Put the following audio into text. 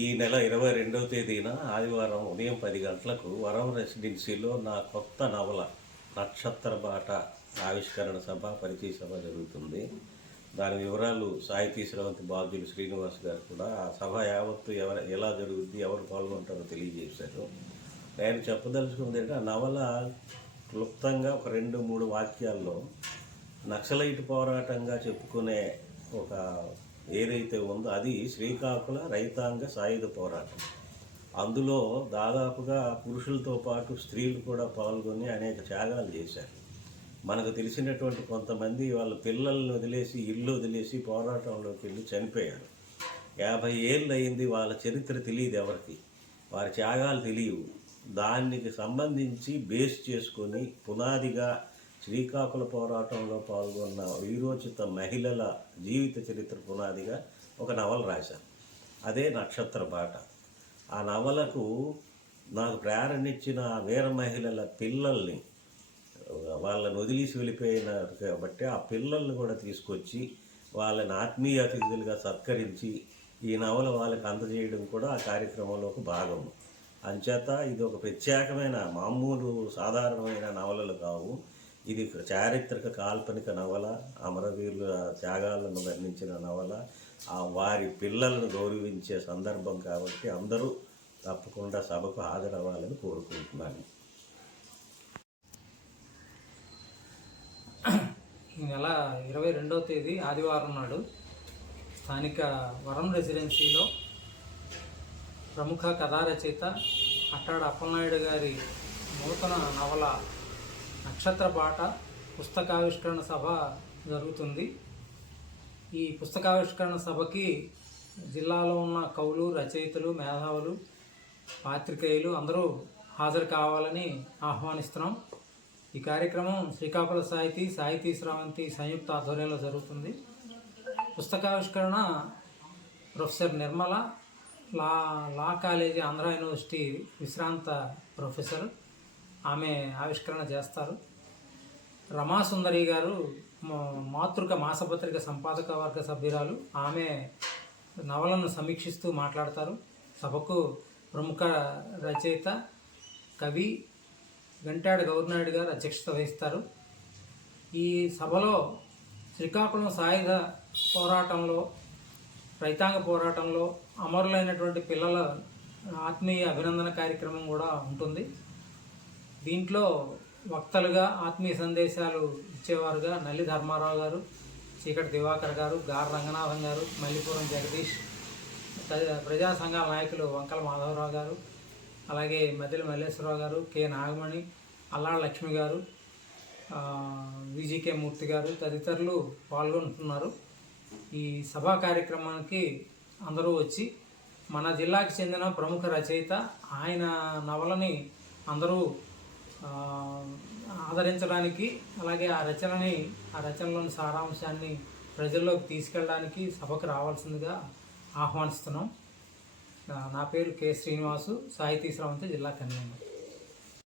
ఈ నెల 22వ తేదీన ఆదివారం ఉదయం 10 గంటలకు వరం రెసిడెన్సీలో నా కొత్త నవల నక్షత్ర బాట ఆవిష్కరణ సభ, పరిచయ సభ జరుగుతుంది. దాని వివరాలు సాహితీ స్రవంతి బాధ్యులు శ్రీనివాస్ గారు కూడా ఆ సభ యావత్తు ఎలా జరుగుద్ది, ఎవరు పాల్గొంటారో తెలియజేశారు. నేను చెప్పదలుచుకుంది ఏంటంటే, ఆ నవల క్లుప్తంగా ఒక 2-3 వాక్యాల్లో నక్సలైట్ పోరాటంగా చెప్పుకునే ఒక ఏదైతే ఉందో అది శ్రీకాకుళ రైతాంగ సాయుధ పోరాటం. అందులో దాదాపుగా పురుషులతో పాటు స్త్రీలు కూడా పాల్గొని అనేక త్యాగాలు చేశారు. మనకు తెలిసినటువంటి కొంతమంది వాళ్ళ పిల్లల్ని వదిలేసి, ఇల్లు వదిలేసి పోరాటంలోకి వెళ్ళి చనిపోయారు. 50 ఏళ్ళు అయింది, వాళ్ళ చరిత్ర తెలియదు ఎవరికి, వారి త్యాగాలు తెలియవు. దానికి సంబంధించి బేస్ చేసుకొని పునాదిగా శ్రీకాకుళ పోరాటంలో పాల్గొన్న వీరోచిత మహిళల జీవిత చరిత్ర పునాదిగా ఒక నవల రాశాను. అదే నక్షత్ర బాట. ఆ నవలకు నాకు ప్రేరణించిన వీర మహిళల పిల్లల్ని, వాళ్ళని వదిలేసి వెళ్ళిపోయిన కాబట్టి ఆ పిల్లల్ని కూడా తీసుకొచ్చి వాళ్ళని ఆత్మీయ అతిథులుగా సత్కరించి ఈ నవల వాళ్ళకి అందజేయడం కూడా ఆ కార్యక్రమంలో ఒక భాగం. అంచేత ఇది ఒక ప్రత్యేకమైన, మామూలు సాధారణమైన నవలలు కావు. ఇది చారిత్రక కాల్పనిక నవల, అమరవీరుల త్యాగాలను వర్ణించిన నవల, వారి పిల్లలను గౌరవించే సందర్భం కాబట్టి అందరూ తప్పకుండా సభకు హాజరవ్వాలని కోరుకుంటున్నాను. ఈ నెల 22వ తేదీ ఆదివారం నాడు స్థానిక వరం రెసిడెన్సీలో ప్రముఖ కథా రచయిత అట్టాడ అప్పలనాయుడు గారి నూతన నవల నక్షత్ర బాట పుస్తకావిష్కరణ సభ జరుగుతుంది. ఈ పుస్తకావిష్కరణ సభకి జిల్లాలో ఉన్న కవులు, రచయితలు, మేధావులు, పాత్రికేయులు అందరూ హాజరు కావాలని ఆహ్వానిస్తున్నాం. ఈ కార్యక్రమం శ్రీకాకుళ సాహితీ స్రవంతి సంయుక్త ఆధ్వర్యంలో జరుగుతుంది. పుస్తకావిష్కరణ ప్రొఫెసర్ నిర్మల, లా కాలేజీ, ఆంధ్ర యూనివర్సిటీ విశ్రాంత ప్రొఫెసర్, ఆమె ఆవిష్కరణ చేస్తారు. రమాసుందరి గారు మాతృక మాసపత్రిక సంపాదక వర్గ సభ్యురాలు, ఆమె నవలను సమీక్షిస్తూ మాట్లాడతారు. సభకు ప్రముఖ రచయిత, కవి గంటాడ గౌరనాయుడు గారు అధ్యక్షత వహిస్తారు. ఈ సభలో శ్రీకాకుళం సాయుధ పోరాటంలో, రైతాంగ పోరాటంలో అమరులైనటువంటి పిల్లల ఆత్మీయ అభినందన కార్యక్రమం కూడా ఉంటుంది. దీంట్లో వక్తలుగా ఆత్మీయ సందేశాలు ఇచ్చేవారుగా నల్లి ధర్మారావు గారు, చీకటి దివాకర్ గారు, గార్ రంగనాథం గారు, మల్లిపురం జగదీష్, ప్రజా సంఘాల నాయకులు వంకల మాధవరావు గారు, అలాగే మద్దెల మల్లేశ్వరరావు గారు, కె నాగమణి, అల్లాడ లక్ష్మి గారు, విజికే మూర్తి గారు తదితరులు పాల్గొంటున్నారు. ఈ సభా కార్యక్రమానికి అందరూ వచ్చి మన జిల్లాకి చెందిన ప్రముఖ రచయిత, ఆయన నవలని అందరూ ఆదరించడానికి, అలాగే ఆ రచనలోని సారాంశాన్ని ప్రజల్లోకి తీసుకెళ్ళడానికి సభకు రావాల్సిందిగా ఆహ్వానిస్తున్నాం. నా పేరు కె శ్రీనివాసు, సాహితీ స్రవంతి జిల్లా కన్వీనర్.